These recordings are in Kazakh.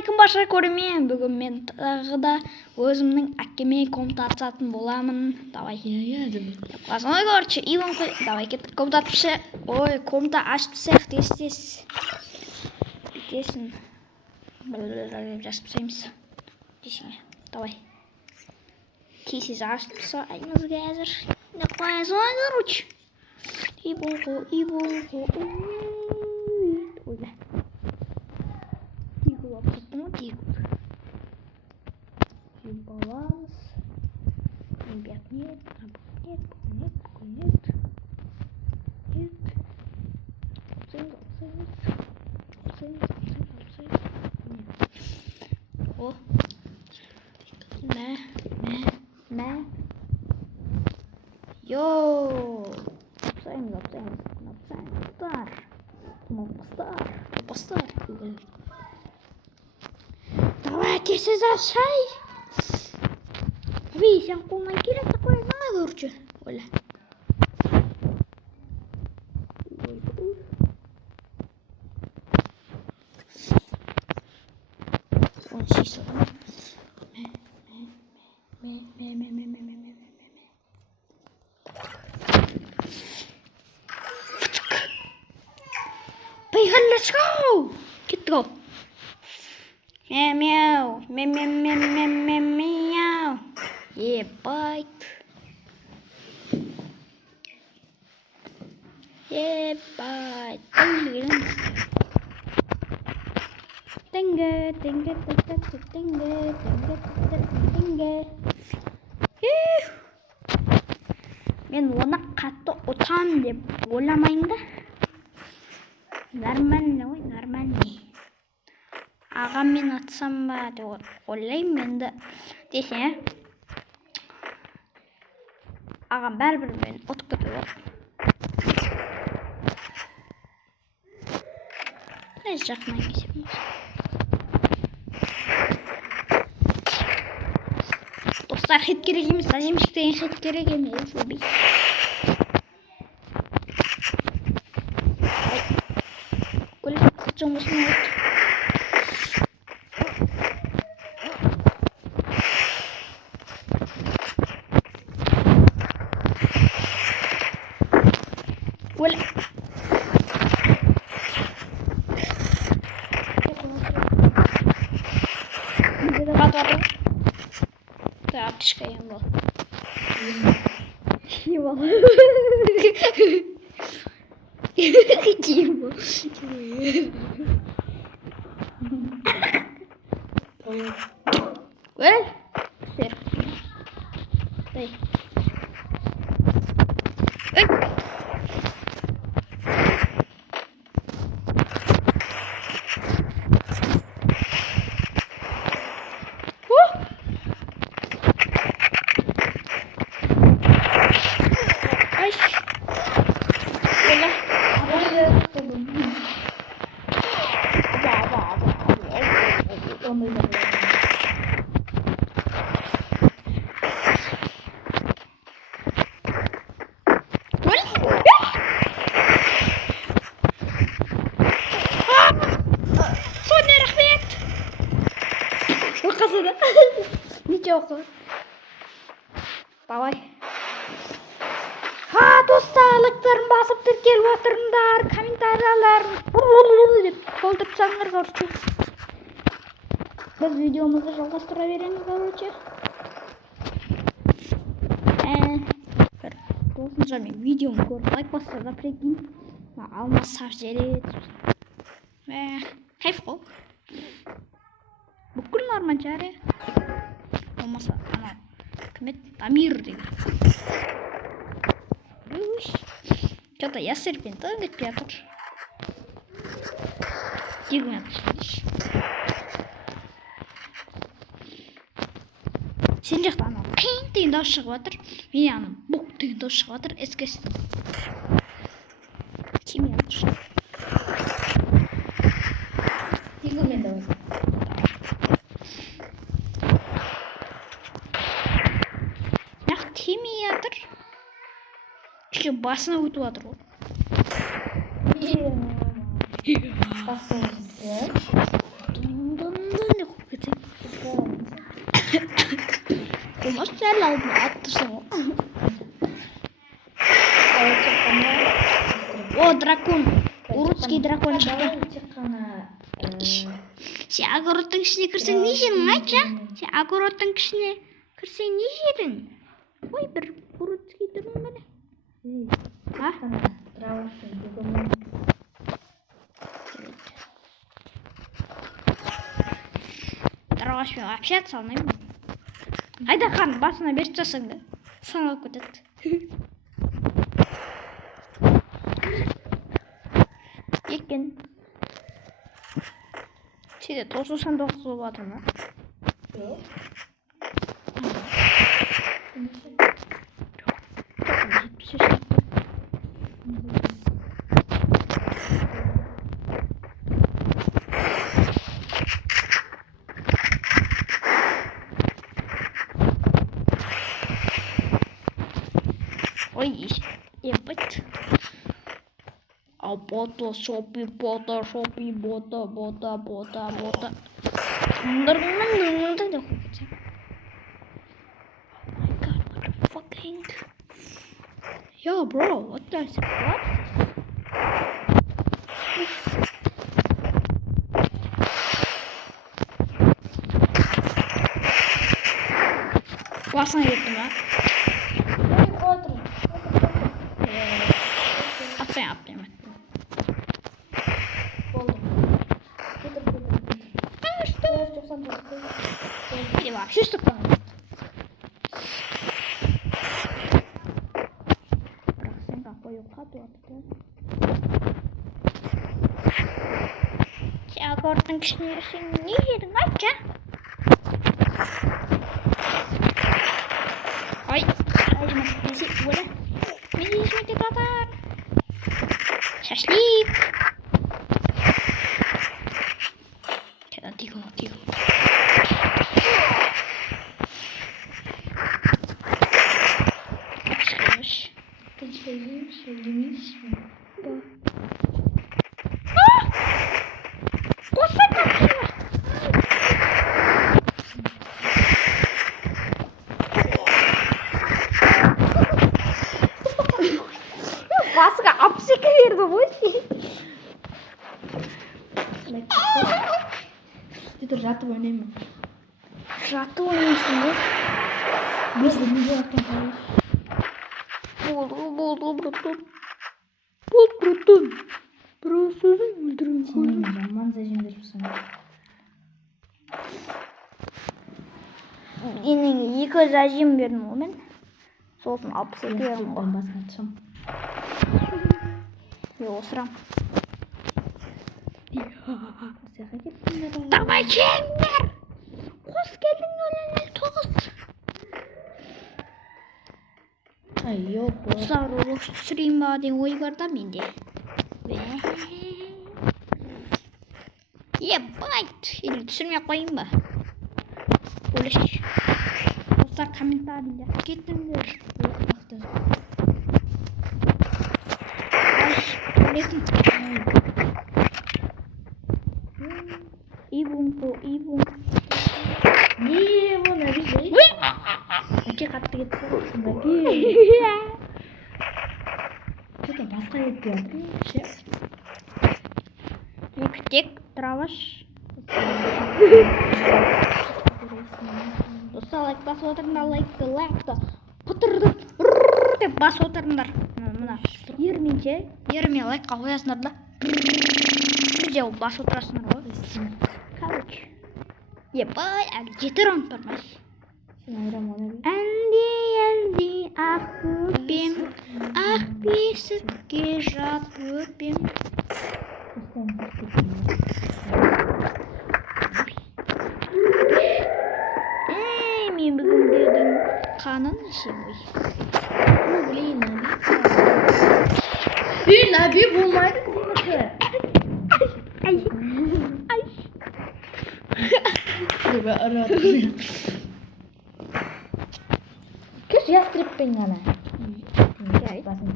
Ассалаумағалейкум барша көрермен. Бүгін мен тағы да өзімнің әкеме комната ашатын боламын. Давай. Ой, короче, Иван, давай кеттік комната атыпшы. Ой, комната ашып тастайық тез. Бітесін. Жасып тастаймыз. Десіңе. Давай. Тез ашып тастаймыз қазір. Не қоясың, короче. Иванға. Ойла. Тихо. Баланс. Ребят, нет. О. Мә. Йоу. Постар. Давайте созашай. Видишь, он полный кирик такой, ну, лучше. Оля. Он чисто. Поехали, let's go. Get go. Мяу. Ебать. Тенге. Мен оны қатты ұтам деп ойламаймын да. Нормальный. Ағаммен атсам ба деп ойлаймын енді. Десе, ағам бәрібір мен ұтып кетіп отыр. Нәз жақынай кесеміз. Достар, хит керек емес, әжемшіктен хит керек емес. Көлік жоңғысына өтті. Öyle. Да, птичка ела. Ничего. Давай. Достарлықтарын басып тіркеліп отырыңдар, комментарияларын деп қолдырып саңдар, короче. Біз видеомызды жалғастыра береміз, короче. Досынша мен видеомды көріп лайк басса прикинь. Алмас сап жерет. Кайф қой. Бүкіл норман жәрі. Olmasa ama Kımet Damir dedi. Что-то я серпентом ведь Петр. Дигнет. Сен жақта анау қиын деген дауыс шығып жатыр. Мен анау бұқ деген дауыс шығып жатыр. Ескесі. Кім жатыр? Дигмен дауыс. Еще басына өтіп жатыр ғой. Gel aldın attırsın o. O drakon. Urutski drakon çıktı. Sen agorotun içine kırsan ne işin ayça? Sen agorotun içine kırsan ne işin? Oy bir urutski durun bana. Ha? Дровашпен общаться алмаймын. Айда хан басына беріп тастасаң да саналып кетеді. Екен. Сенде 99 болып жатыр ма? Ой, ебать. А бота, шопи, бота, шопи, бота, бота, бота, бота. Fucking. Yo, bro, what the what? Basına gittim ha. Atlayayım. Hadi bak, şu sıkıntı. Sen kapıyı yok, hadi atlayalım. Sen korktun kişinin ne yerin aç ya? Ay, masih boleh. Ini seperti kakak. Şaşlık. Tiga. Söylemiş mi? Kosak atıyor. Basga apsik verdi bu şey. Itu jatuh oynayayım mı? Jatuh oynuyorsun ya. Biz de bir yaptım hayır. Buldum. Prosözün öldürün. Çiğnemeyeceğim. Manzacını verip sana. Yine yıkacağım benim o ben. Soğusun apsik yerim o. Ben basın Yok sıram. Siapa gittin? Давай кеңдер. Қос келдің өлеңі тоғыз. Ay yok bu. Құстар ұрыс түсірейін ба деген ой бар да менде. Ебать. Или түсірмей қойын ба? Өлеш. Құстар комментарийде кеттіңдер. Ай, өлетін. Ибунку. Не, вон обижай. Оке қатты кетті. Что-то басқа кетіп жатыр. Yüksek траваш. Достар лайк басып отырыңдар, лайкты құтырдып деп басып отырыңдар. Мына ермен лайкқа қоясыңдар да. Деп басып отырасыңдар ғой. Короче. Ебай, әлі 7 раунд бар ма? Әлди, ақ көпем, ақ бесікке жат көпем. Мен бүгіндердің қанын ішем ғой. Блин, Наби болмайды сенікі. Ай. Coba orang. Kes ya stripping ngana. Ya, Pasin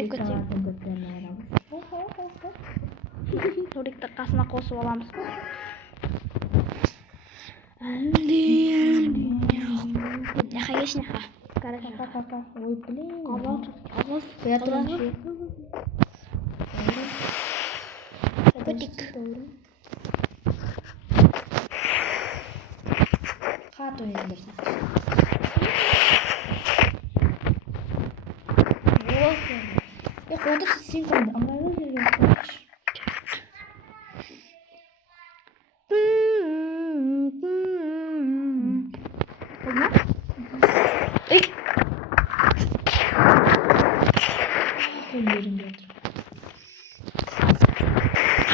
қуып кетсең. Нурикті қасына қосып аламыз. Няха еш няха. Ой, блин. Қағаз. Көтік. Хат ойындар сақшы. Отыршы сен қойды. Аңғайлы жерге қойшы. Olma. Ey. Kollarım yatır.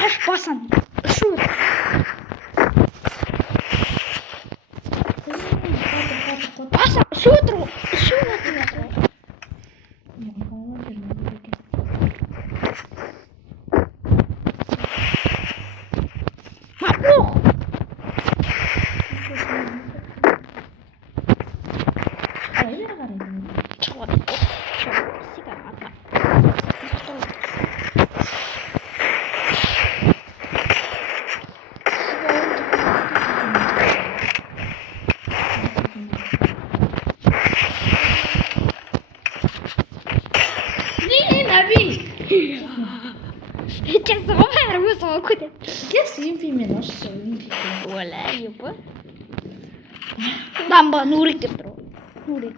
Aç basan. Şu. Basan. Şu otur. Şu otur. Mabuk. Çabuk. Çabuk. Sigara atma. Сейчас зловер высоко. Я симпи мен ашса симпи. Оля, юпа. Дамба Нурик деп тұр. Нурик.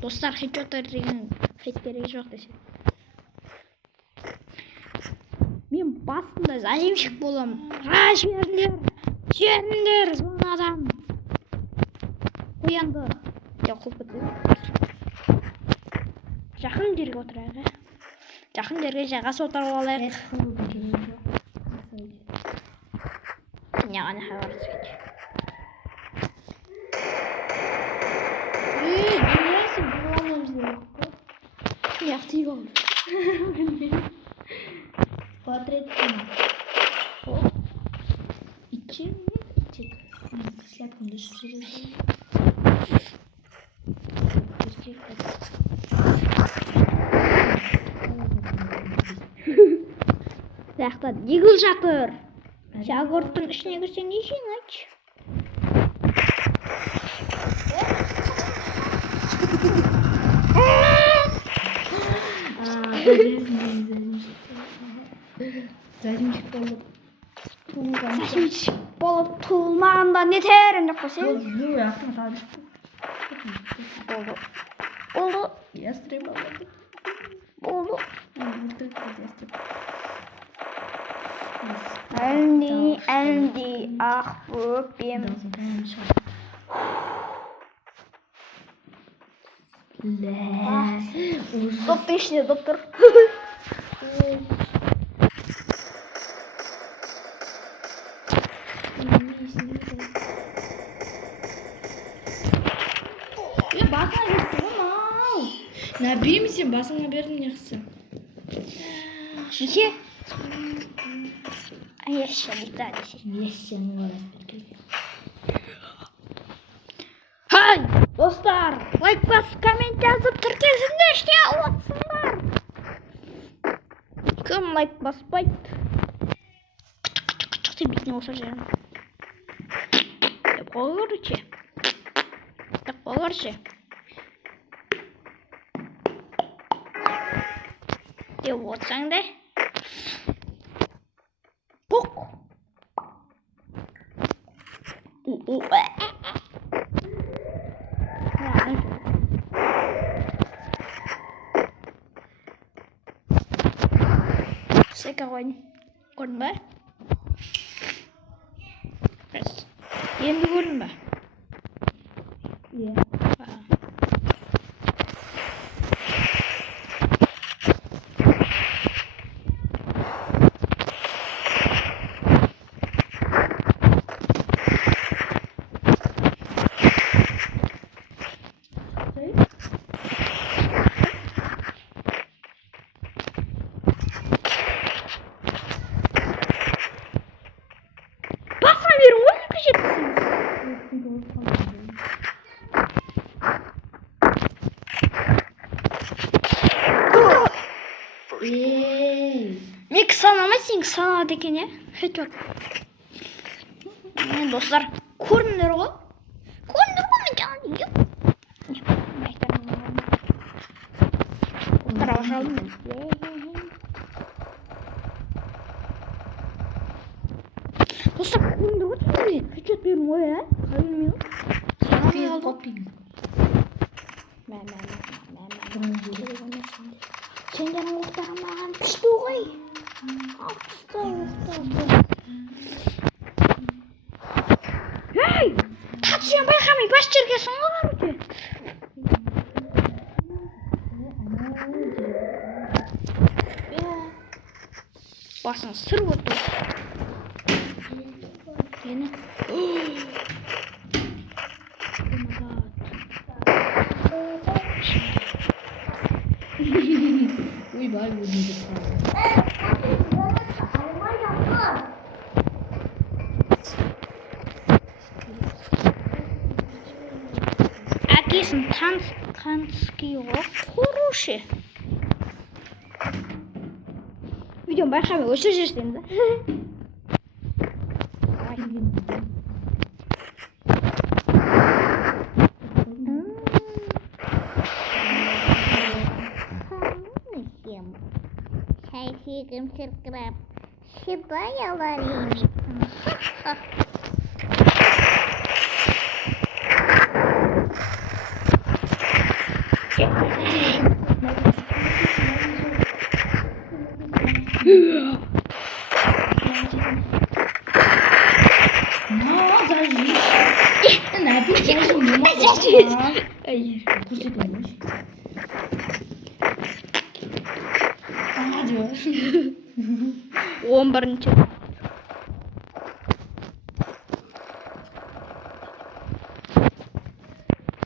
Достар, хеттері жоқ десе. Мен басында заемщик болам. Жіберіңдер, зонадан. Қоянды. Қуып кетеді. Жақын жерге отырайық. Жақын жерге жағасы отырып алайық. Няғаны хабар түседі. Білесің, бұланымызды Яқты үй болды. портрет кім? İçi. Кісіләпкімді шүреді. Саяқтан егіл жатыр. Жагорттың ішіне кірсең не ішің ач? Заемщик болып. Заемщик болып туылмағанда не тәрін деп қойсаң? Бұл яқтың сады. Oldu. Ястреб алады. Oldu. Ястреб. Әлді ақ бөпем. Доптың ішінде доптыр. Басына берді ғана. Нәбеймі сен басыңа бердің неқысы? Неше? Еші, лита десе. Еші, мұғарас берген. Хай, достар, лайк басып, коммент жазып, тіркелсіңдер, іште алатсыңдар. Кім лайк баспайды? Қычық деп бетіне олса жерім. Деп қойғырычы. Деп қойғырычы. Деп отсаң да. Пук. Сека қойын. Көрдің ба? Енді көрдің ба? Иә. Басма берің, ой, екі жеткісің. тең саналады екен иә хедшот. Мен достар көрдіңдер ғой мен жаңа достар көрдіңдер ғой хедшот бердім ғой иә сендердің оқтарың маған күшті ғой. Ей, қатысуын байқамай бас жергесің ғой баруде. Басың сыр өтті. Ені. Ойбай, өзіңді Әкесін танысқанский ғой, хороший. Видеоны байқамай өшір жерсен да. Шайсегім шырқырап, шыдай алар емші. Он бірінші.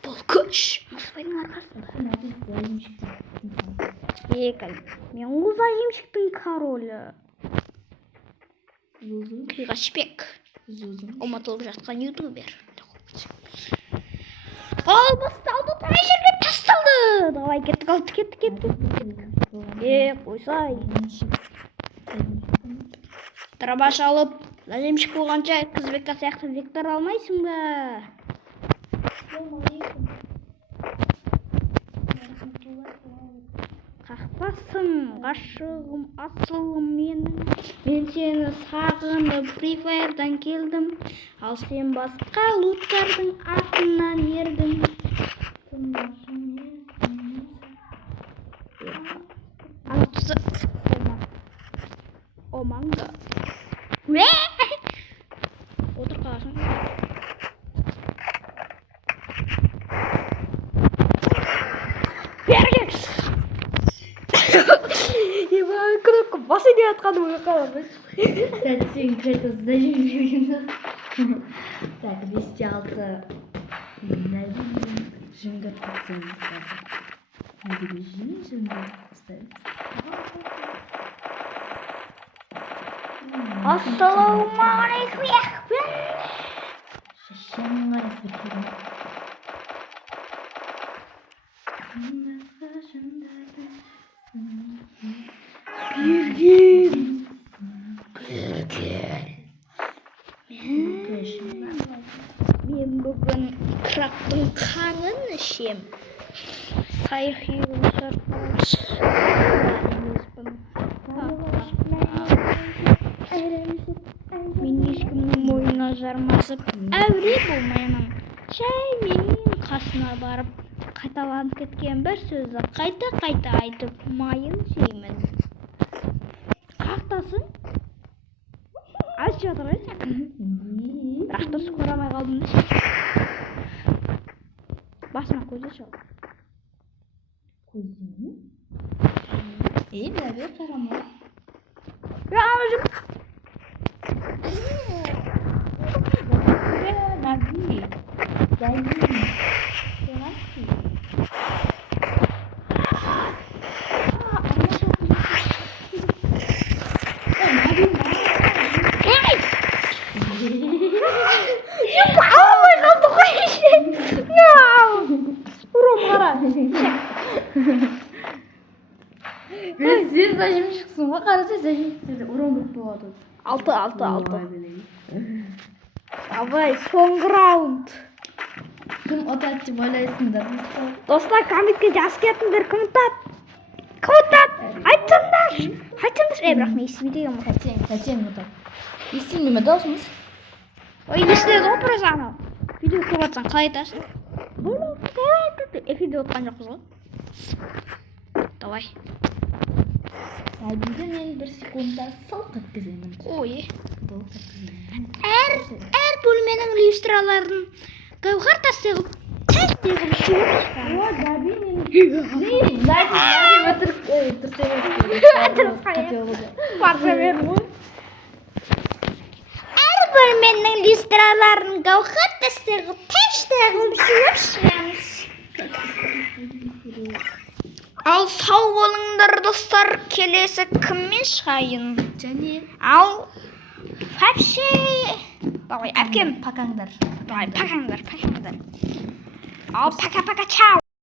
Бұл күш. Мұсыбайдың арқасында. Мен ұза емшіктің королі. Қиғашбек. Ұмытылып жатқан ютубер. Ал басталды, тай жерге тасталды. Давай кеттік, алды, кеттік. Қойсай. Тарабаш алып, ләжемшік болғанша Қызбекка сияқты вектор алмайсың ба? Қақпасың, ғашығым, асылым менің. Мен сені сағынып Free Fire'дан келдім. Ал сен басқа луттардың артынан ердің. Алтысы. О манго. Отыр қаласың. Берге. Ебай, кнопка басы деп атқаным ғой қаламыз. Сен кредо зажимешь. Так, 206. Жингар поставим. Жингар поставим. Ассалаумағалейкум. Мен бүгін крактың қанын ішем. Сайхиым шарпаш. Мен ешкімнің мойнына жармасып, әуре болмаймын. Жай менің қасына барып, қайталанып кеткен бір сөзді қайта айтып, майын жеймін. Қақтасың? Аз жатыр ғой сен. Бірақ дұрыс көре алмай қалдым да. Басына көзі шал. Көзі? Бәбе қарама. Ağacım. Nabi. Geldi. Сен зажим шықсың ғой, қараса зажим шықса урон көп болады. 6. Давай, соңғы раунд. Кім ұтады деп ойлайсыңдар? Достар, комментке жазып кетіңдер, кім ұтады? Кім ұтады? Айтыңдар. Бірақ мен естімейді ма? Тәтең ұтады. Естілмей ме даусымыз? Ой, естіледі ғой біраз анау. Видео көріп жатсаң қалай айтасың? Эфирде отқан жоқпыз ғой. Давай. Әдейі мен бір секундта сылқ еткіземін. Ой. Әр бөлменің иллюстраларын гауһар тасты қылып тәтті қылып шығып. О, Даби мен. Даби Әр бөлменің иллюстраларын гауһар тасты қылып тәтті қылып шығамыз. Ал сау болыңдар достар, келесі кіммен шығайын? және Ал вообще давай әпкем пакаңдар. давай пакаңдар. Ал пока чао.